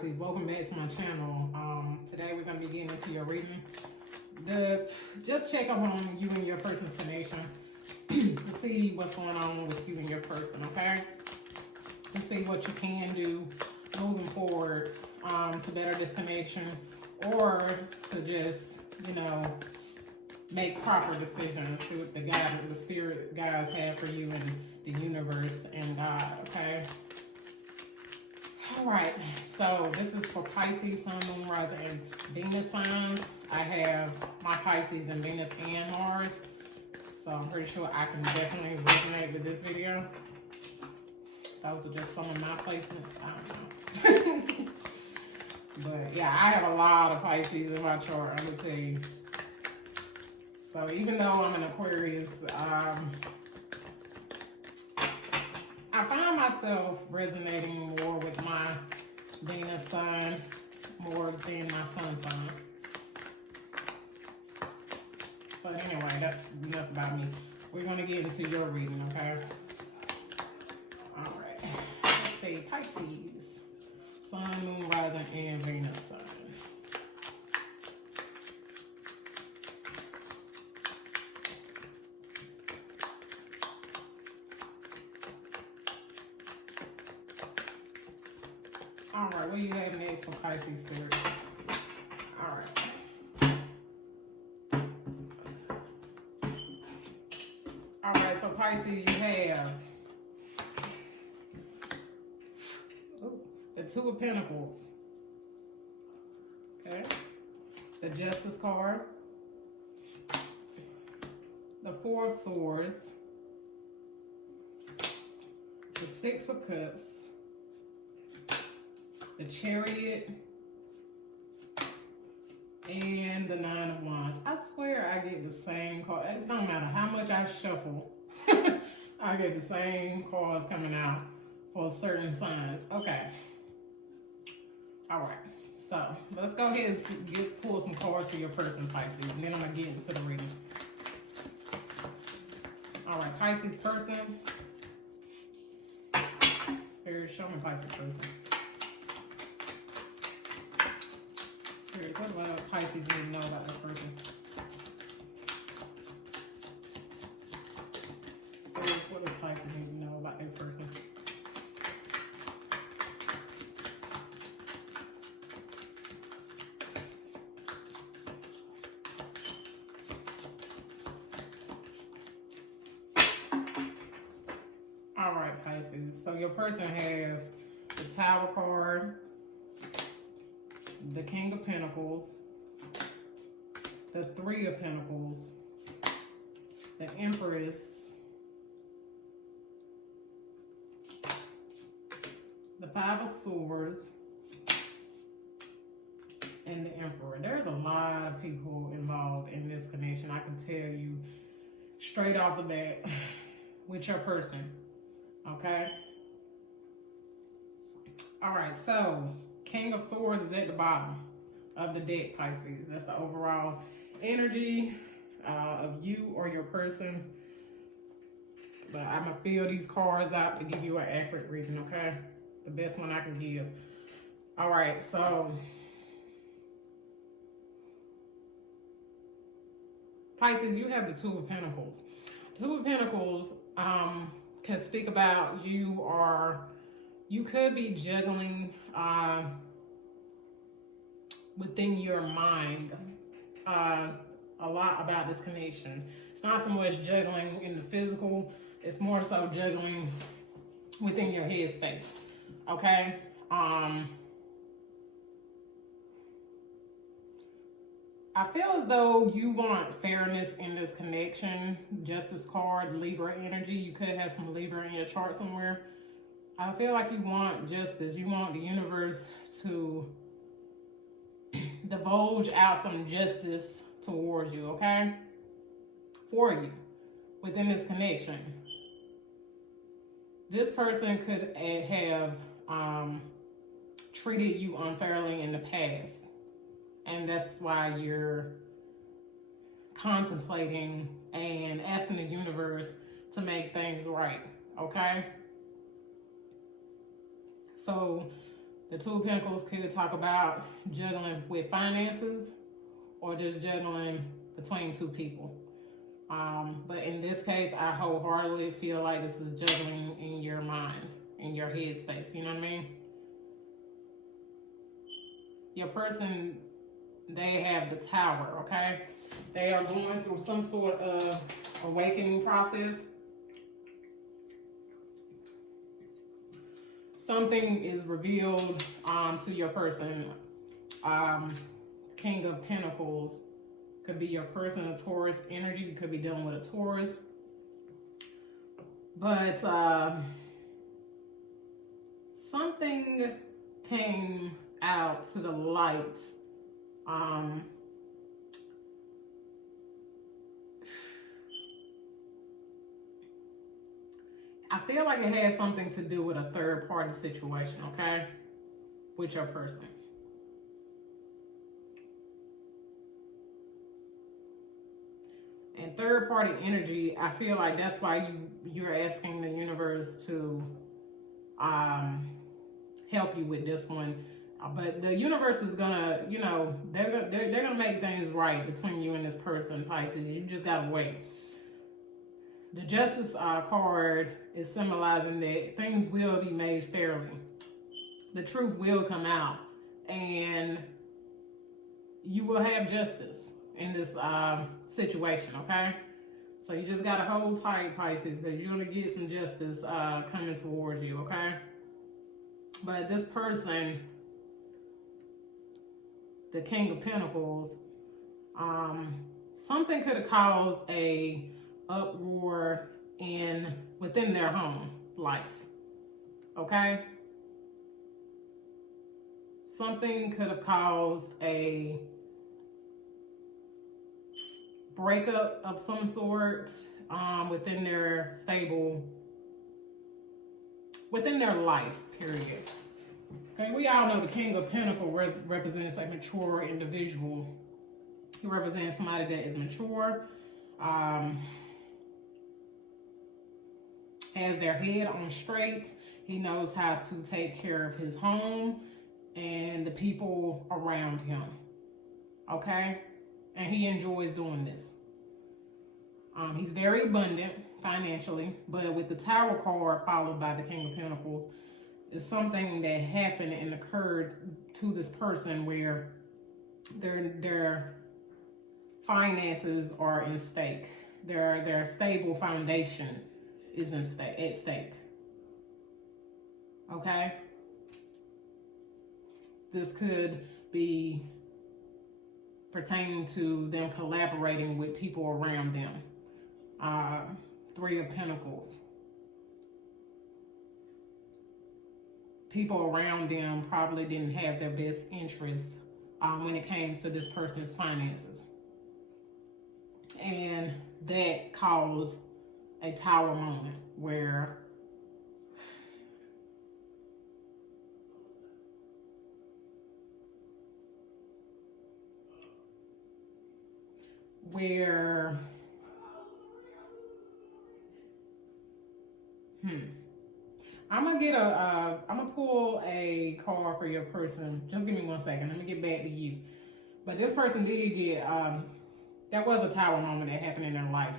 Pisces, welcome back to my channel. Today we're going to be getting into your reading. Just check up on you and your person's connection to see what's going on with you and your person, okay? To see what you can do moving forward to better this connection, or to just, you know, make proper decisions. See what the spirit guides have for you and the universe and God, okay? All right, so this is for Pisces, Sun, Moon, Rising, and Venus signs. I have my Pisces and Venus and Mars, so I'm pretty sure I can definitely resonate with this video. Those are just some of my placements. I don't know. But yeah, I have a lot of Pisces in my chart, I'm gonna tell you. So even though I'm an Aquarius, I find myself resonating more with my Venus sign more than my Sun sign. But anyway, that's enough about me. We're going to get into your reading, okay? All right. Let's see. Pisces, Sun, Moon, Rising, and Venus sign. All right, what do you have next for Pisces spirit? All right. All right, so Pisces, you have the Two of Pentacles. Okay. The Justice card. The Four of Swords. The Six of Cups. The Chariot, and the Nine of Wands. I swear I get the same card. It don't matter how much I shuffle. I get the same cards coming out for certain signs. Okay. All right. So let's go ahead and pull some cards for your person, Pisces, and then I'm going to get into the reading. All right. Pisces person. Spirit, show me Pisces person. What about Pisces need to know about that person? Spirits, what does Pisces need to know about their person? All right, Pisces. So your person has the Tower card, the King of Pentacles, the Three of Pentacles, the Empress, the Five of Swords, and the Emperor. There's a lot of people involved in this connection. I can tell you straight off the bat with your person, okay? All right, so King of Swords is at the bottom of the deck, Pisces. That's the overall energy of you or your person. But I'm going to fill these cards out to give you an accurate reading, okay? The best one I can give. All right, so Pisces, you have the Two of Pentacles. Two of Pentacles can speak about you could be juggling within your mind a lot about this connection. It's not so much juggling in the physical, it's more so juggling within your head space, okay? I feel as though you want fairness in this connection. Justice card, Libra energy. You could have some Libra in your chart somewhere. I feel like you want justice. You want the universe to divulge out some justice towards you, okay? For you, within this connection. This person could have treated you unfairly in the past. And that's why you're contemplating and asking the universe to make things right, okay? So The Two of Pentacles could talk about juggling with finances or just juggling between two people. But in this case, I wholeheartedly feel like this is juggling in your mind, in your head space. You know what I mean? Your person, they have the Tower, okay? They are going through some sort of awakening process. Something is revealed to your person. King of Pentacles could be your person, a Taurus energy. You could be dealing with a Taurus. But something came out to the light. I feel like it has something to do with a third party situation, okay? With your person. And third party energy, I feel like that's why you're asking the universe to help you with this one. But the universe is gonna, you know, they're gonna make things right between you and this person, Pisces. You just gotta wait. The Justice card is symbolizing that things will be made fairly. The truth will come out, and you will have justice in this situation, okay? So you just gotta hold tight, Pisces, because you're gonna get some justice coming towards you, okay? But this person, the King of Pentacles, something could have caused a uproar within their home life, okay? Something could have caused a breakup of some sort within their life, period. Okay, we all know the King of Pentacles represents a mature individual. He represents somebody that is mature, has their head on straight. He knows how to take care of his home and the people around him, okay? And he enjoys doing this. He's very abundant financially, but with the Tower card followed by the King of Pentacles, it's something that happened and occurred to this person where their finances are in stake. Their stable foundation is at stake. Okay? This could be pertaining to them collaborating with people around them. Three of Pentacles. People around them probably didn't have their best interests when it came to this person's finances. And that caused a Tower moment where I'm gonna pull a card for your person. Just give me 1 second. Let me get back to you. But this person did get, there was a Tower moment that happened in their life.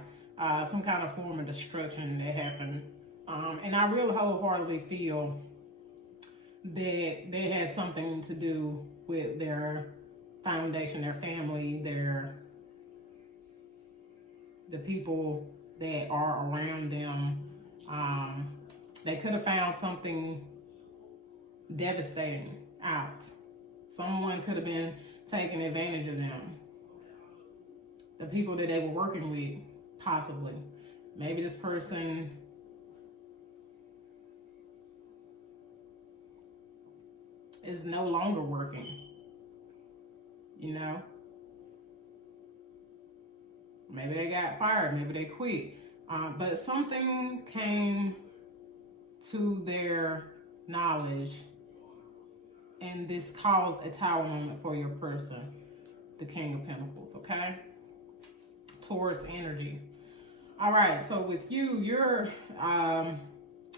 Some kind of form of destruction that happened. And I really wholeheartedly feel that they had something to do with their foundation, their family, the people that are around them. They could have found something devastating out. Someone could have been taking advantage of them. The people that they were working with, possibly. Maybe this person is no longer working, you know? Maybe they got fired, maybe they quit. But something came to their knowledge, and this caused a Tower moment for your person, the King of Pentacles, okay? Taurus energy. All right, so with you, you're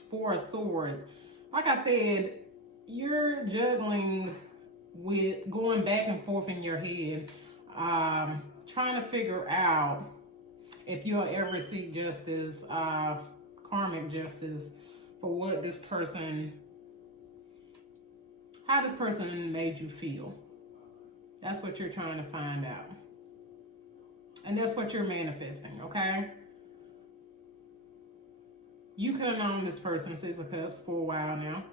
Four of Swords. Like I said, you're juggling with going back and forth in your head, trying to figure out if you'll ever seek justice, karmic justice, for what this person, how this person made you feel. That's what you're trying to find out. And that's what you're manifesting, okay? You could have known this person, Six of Cups, for a while now.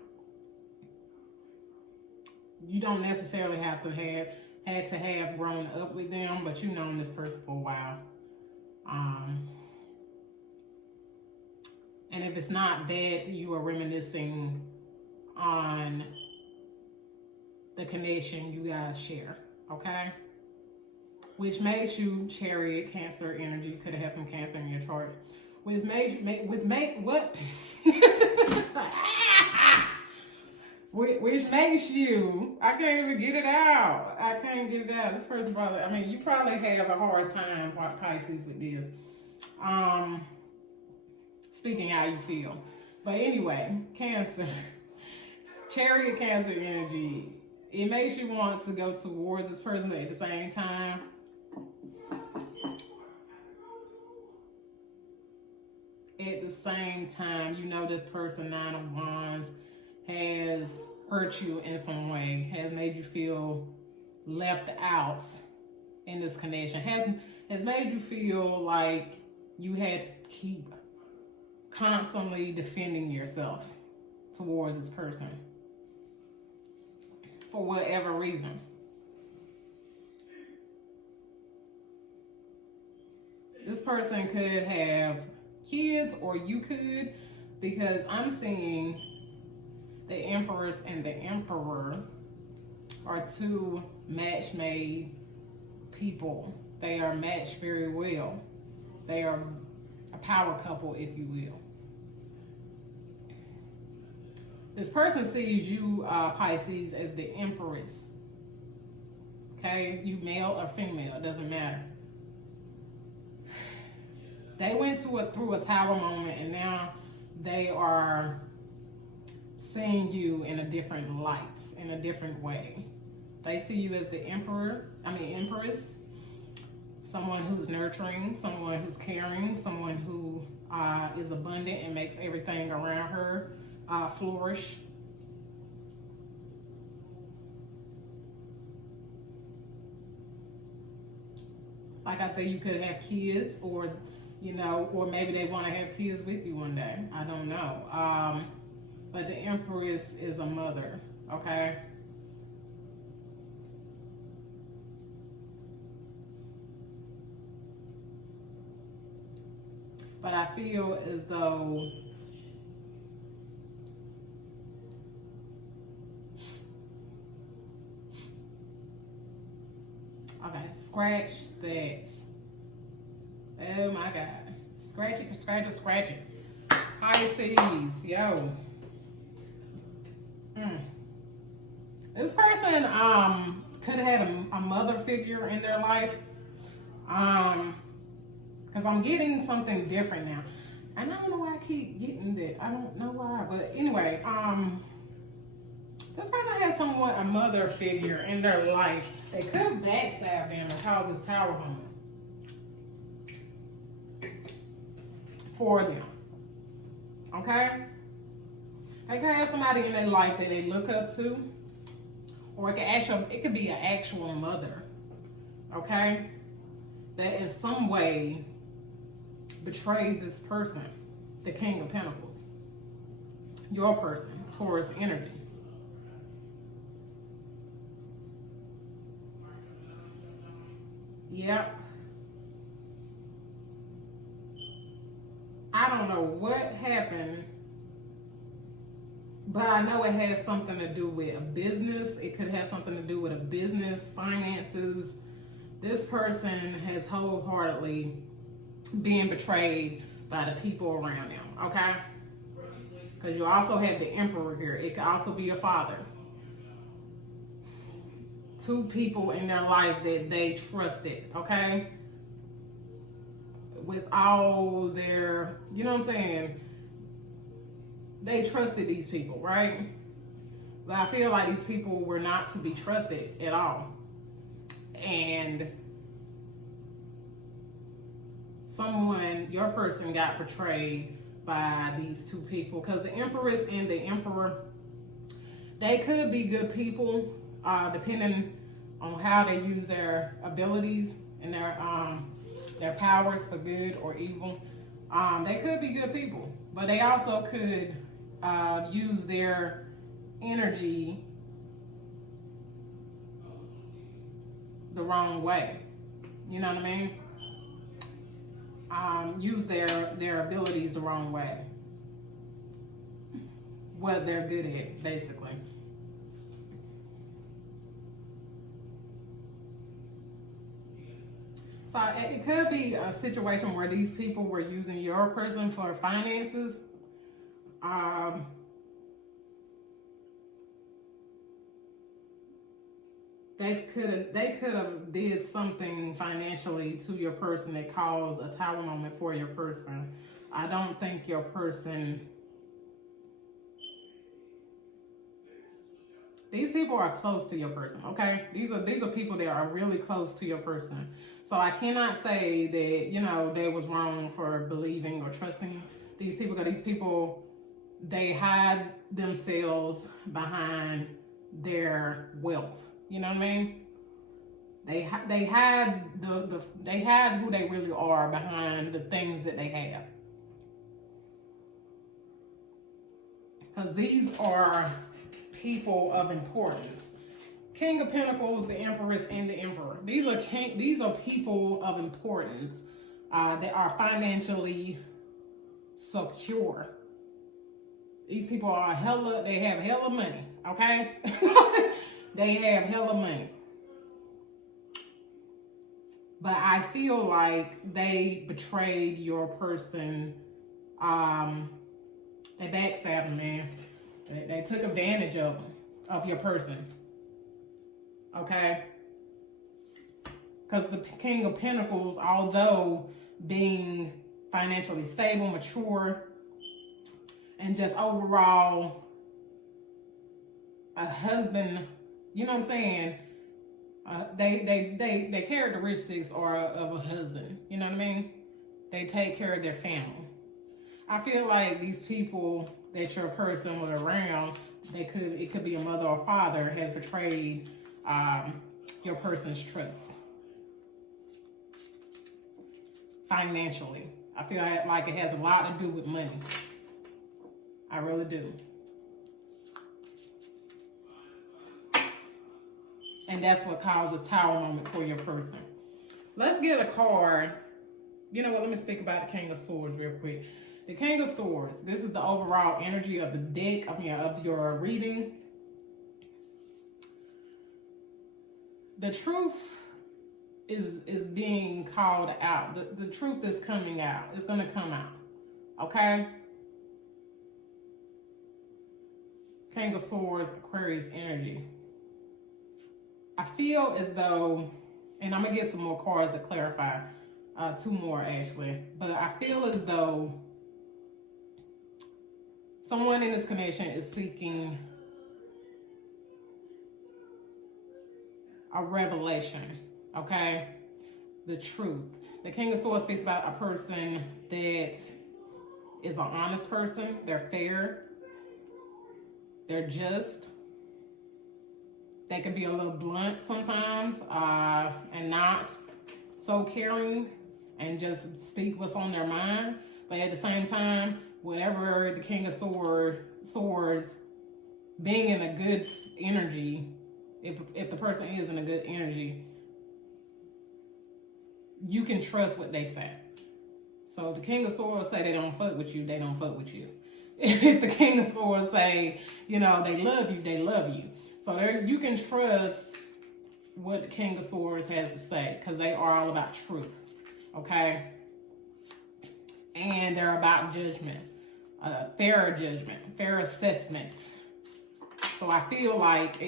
You don't necessarily have to have grown up with them, but you've known this person for a while. And if it's not that, you are reminiscing on the connection you guys share, okay? Which makes you Chariot, Cancer energy. You could have had some Cancer in your chart. Which makes you, I can't even get it out. I can't get it out. This person probably, I mean, you probably have a hard time, Pisces, with this. Speaking how you feel. But anyway, Cancer. Chariot, Cancer energy. It makes you want to go towards this person, but at the same time, you know this person, Nine of Wands, has hurt you in some way, has made you feel left out in this connection, has made you feel like you had to keep constantly defending yourself towards this person for whatever reason. This person could have kids, or you could, because I'm seeing the Empress and the Emperor are two match-made people. They are matched very well. They are a power couple, if you will. This person sees you, Pisces, as the Empress. Okay? You male or female, it doesn't matter. They went through a tower moment, and now they are seeing you in a different light, in a different way. They see you as the Empress, someone who's nurturing, someone who's caring, someone who is abundant and makes everything around her flourish. Like I said, you could have kids, or or maybe they want to have kids with you one day. I don't know. But the Empress is a mother, okay? But I feel as though scratch that. Oh my God. Scratch it. Pisces, yo. This person could have had a mother figure in their life. Because I'm getting something different now. And I don't know why I keep getting that. I don't know why. But anyway, this person has somewhat a mother figure in their life. They could backstab them and cause this tower moment for them. Okay? They could have somebody in their life that they look up to. Or it could be an actual mother. Okay? That in some way betrayed this person, the King of Pentacles. Your person, Taurus energy. Yep. I don't know what happened, but I know it has something to do with a business. It could have something to do with a business, finances. This person has wholeheartedly been betrayed by the people around them, okay? Because you also have the Emperor here. It could also be a father. Two people in their life that they trusted, okay? With all their, you know what I'm saying? They trusted these people, right? But I feel like these people were not to be trusted at all. And your person got betrayed by these two people. Because the Empress and the Emperor, they could be good people, depending on how they use their abilities and their powers for good or evil. They could be good people, but they also could use their energy the wrong way. You know what I mean? Use their abilities the wrong way. What they're good at, basically. So it could be a situation where these people were using your person for finances. They could have did something financially to your person that caused a tower moment for your person. I don't think your person. These people are close to your person, okay? These are people that are really close to your person. So I cannot say that, you know, they was wrong for believing or trusting these people, because these people, they hide themselves behind their wealth. You know what I mean? They hide they hide who they really are behind the things that they have. Because these are people of importance. King of Pentacles, the Empress, and the Emperor. These are people of importance that are financially secure. These people are they have hella money, okay? They have hella money. But I feel like they betrayed your person. They backstabbed them, man. They took advantage of your person. Okay? Because the King of Pentacles, although being financially stable, mature, and just overall a husband, you know what I'm saying? They characteristics are of a husband. You know what I mean? They take care of their family. I feel like these people that your person was around, it could be a mother or father, has betrayed your person's trust financially. I feel like it has a lot to do with money. I really do. And that's what causes tower moment for your person. Let's get a card. You know what? Let me speak about the King of Swords real quick. The King of Swords. This is the overall energy of the deck. Of your reading. The truth is being called out. The truth is coming out. It's going to come out. Okay? King of Swords, Aquarius energy. I feel as though, and I'm going to get some more cards to clarify. 2 more actually. But I feel as though someone in this connection is seeking a revelation, okay? The truth. The King of Swords speaks about a person that is an honest person. They're fair. They're just. They can be a little blunt sometimes and not so caring and just speak what's on their mind. But at the same time, whatever the King of Swords, being in a good energy, if the person is in a good energy, you can trust what they say. So the King of Swords say they don't fuck with you, they don't fuck with you. If the King of Swords say, you know, they love you, they love you. So you can trust what the King of Swords has to say, because they are all about truth, okay? And they're about judgment, fair judgment, fair assessment. So I feel like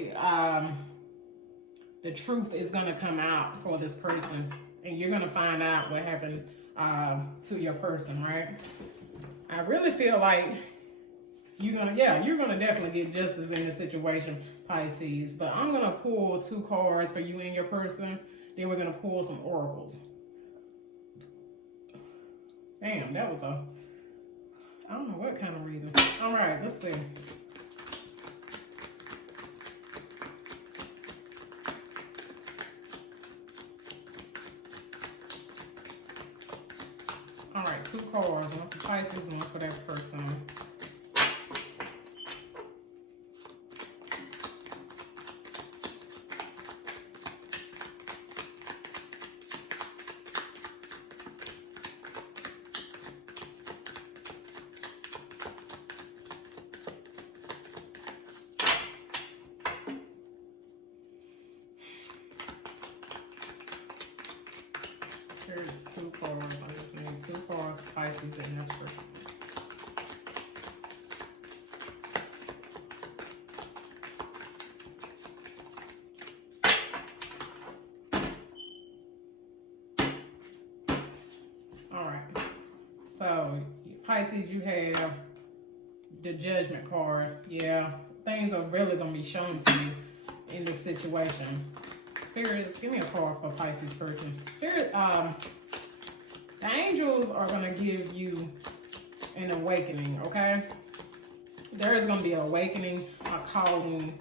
the truth is going to come out for this person, and you're going to find out what happened to your person, right? I really feel like you're gonna definitely get justice in this situation, Pisces. But I'm gonna pull 2 cards for you and your person. Then we're gonna pull some oracles. Damn, that was I don't know what kind of reading. All right, let's see. All right, 2 cards, one for Pisces and one for that person. There's 2 cards. I just need 2 cards for Pisces and that person. All right. So, Pisces, you have the Judgment card. Yeah, things are really going to be shown to you in this situation. Spirits, give me a card for Pisces person. Spirit, the angels are going to give you an awakening, okay? There is going to be an awakening, a calling.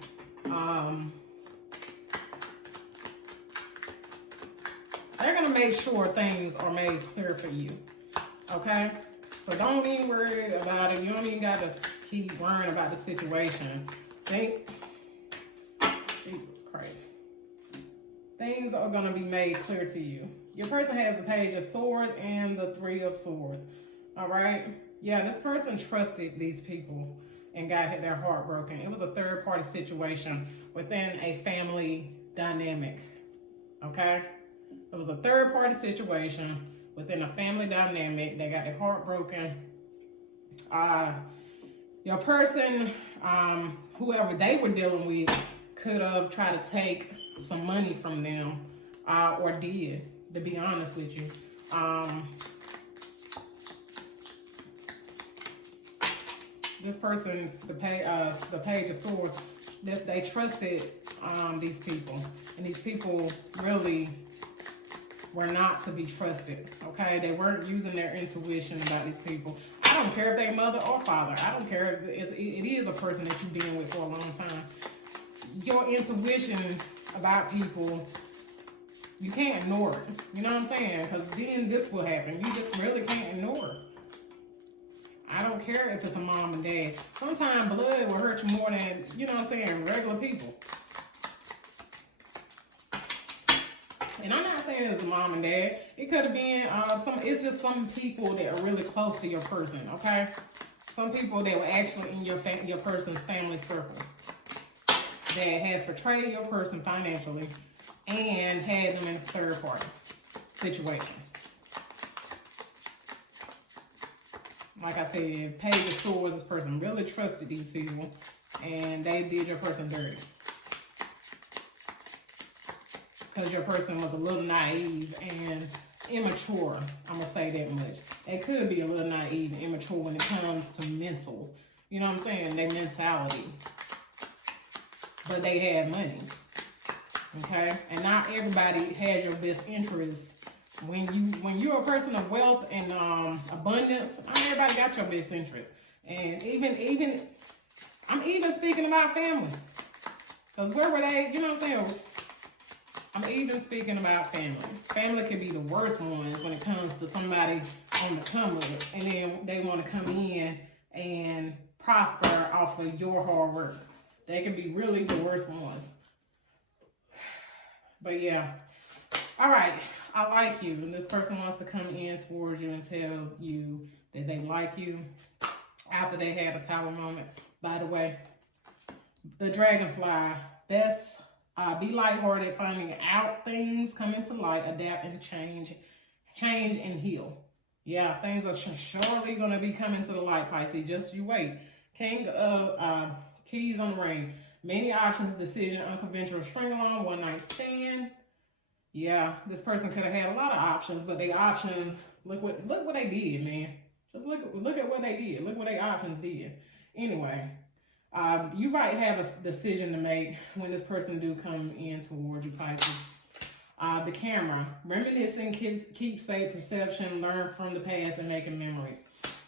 They're going to make sure things are made clear for you, okay? So don't even worry about it. You don't even got to keep worrying about the situation. Jesus Christ. Things are going to be made clear to you. Your person has the Page of Swords and the 3 of Swords. All right? Yeah, this person trusted these people and got their heart broken. It was a third-party situation within a family dynamic. Okay? It was a third-party situation within a family dynamic. They got their heart broken. Your person, whoever they were dealing with, could have tried to take some money from them, or did, to be honest with you. This person's the Page of Swords. They trusted these people, and these people really were not to be trusted. Okay, they weren't using their intuition about these people. I don't care if they're mother or father. I don't care if it is a person that you've been with for a long time. Your intuition about people, you can't ignore it. You know what I'm saying? Because then this will happen. You just really can't ignore it. I don't care if it's a mom and dad. Sometimes blood will hurt you more than, you know what I'm saying, regular people. And I'm not saying it's a mom and dad. It could have been it's just some people that are really close to your person, okay? Some people that were actually in your person's family circle that has betrayed your person financially and had them in a third party situation. Like I said, Page of Swords, this person really trusted these people and they did your person dirty. Because your person was a little naive and immature. I'm going to say that much. They could be a little naive and immature when it comes to mental. You know what I'm saying? Their mentality. But they had money. Okay? And not everybody has your best interests. When you're a person of wealth and abundance, not everybody got your best interest. And I'm even speaking about family. Because where were they, you know what I'm saying? I'm even speaking about family. Family can be the worst ones when it comes to somebody on the come up. And then they want to come in and prosper off of your hard work. They can be really the worst ones. But yeah. All right. I like you. And this person wants to come in towards you and tell you that they like you after they had a tower moment. By the way, the dragonfly, that's be lighthearted, finding out things, come into light, adapt and change and heal. Yeah, things are surely going to be coming to the light, Pisces. Just you wait. King of Keys on the ring. Many options, decision, unconventional string along, one night stand. Yeah, this person could have had a lot of options, but their options, look what they did, man. Just look at what they did. Look what their options did. Anyway, you might have a decision to make when this person do come in toward you, Pisces. The camera, reminiscing, keepsake, perception, learn from the past, and making memories.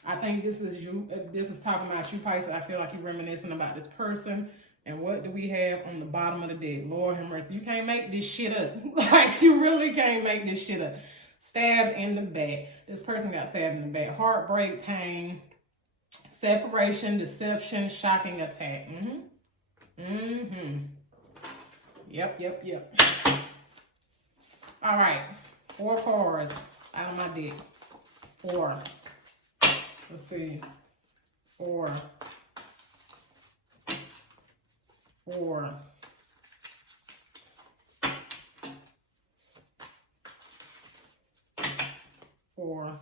I think this is you. This is talking about you, Pisces. I feel like you're reminiscing about this person. And what do we have on the bottom of the deck? Lord have mercy. You can't make this shit up. Like, you really can't make this shit up. Stabbed in the back. This person got stabbed in the back. Heartbreak, pain, separation, deception, shocking attack. Yep. All right. 4 cards out of my deck. 4. Let's see. 4. 4. 4.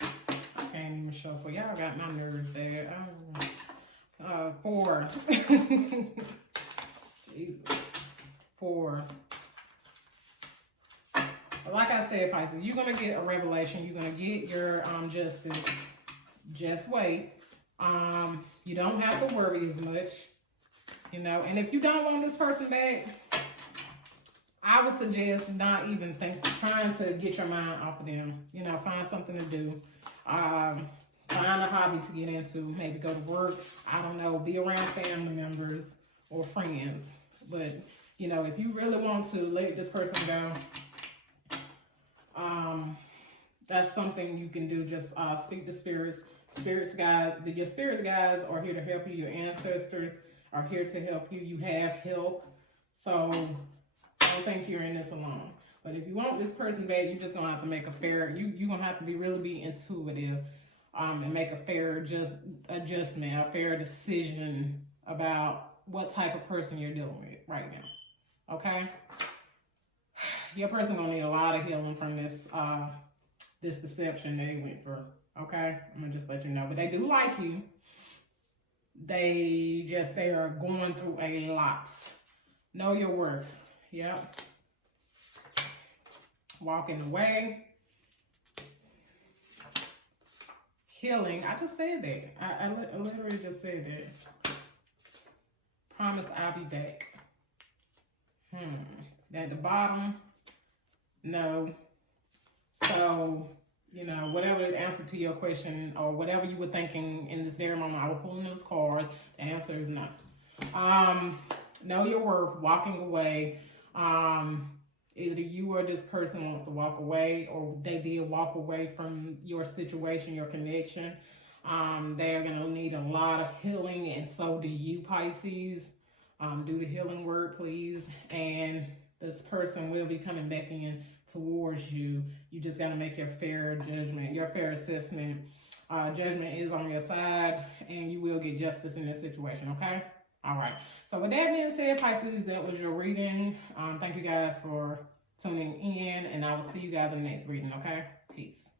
I can't even shuffle. Y'all got my nerves there. 4. Jesus. 4. Like I said, Pisces, you're going to get a revelation. You're going to get your justice. Just wait. You don't have to worry as much. You know, and if you don't want this person back, I would suggest not even trying to get your mind off of them. You know, find something to do. Find a hobby to get into. Maybe go to work. I don't know. Be around family members or friends. But, you know, if you really want to let this person go, that's something you can do. Just speak to spirits. Your spirit guides are here to help you. Your ancestors are here to help you. You have help. So don't think you're in this alone. But if you want this person back, you're just gonna have to make a fair. You're gonna have to really be intuitive, and make a fair adjustment, a fair decision about what type of person you're dealing with right now. Okay. Your person gonna need a lot of healing from this this deception they went through. Okay, I'm gonna just let you know. But they do like you. They are going through a lot. Know your worth. Yep. Walking away. Healing. I just said that. I literally just said that. Promise I'll be back. At the bottom. No. So, you know, whatever the answer to your question or whatever you were thinking in this very moment, I was pulling those cards. The answer is no. Know your worth, walking away. Either you or this person wants to walk away, or they did walk away from your situation, your connection. They're going to need a lot of healing, and so do you, Pisces. Do the healing work, please. And this person will be coming back in towards you. You just got to make your fair judgment, your fair assessment. Judgment is on your side, and you will get justice in this situation, okay? All right. So with that being said, Pisces, that was your reading. Thank you guys for tuning in, and I will see you guys in the next reading, okay? Peace.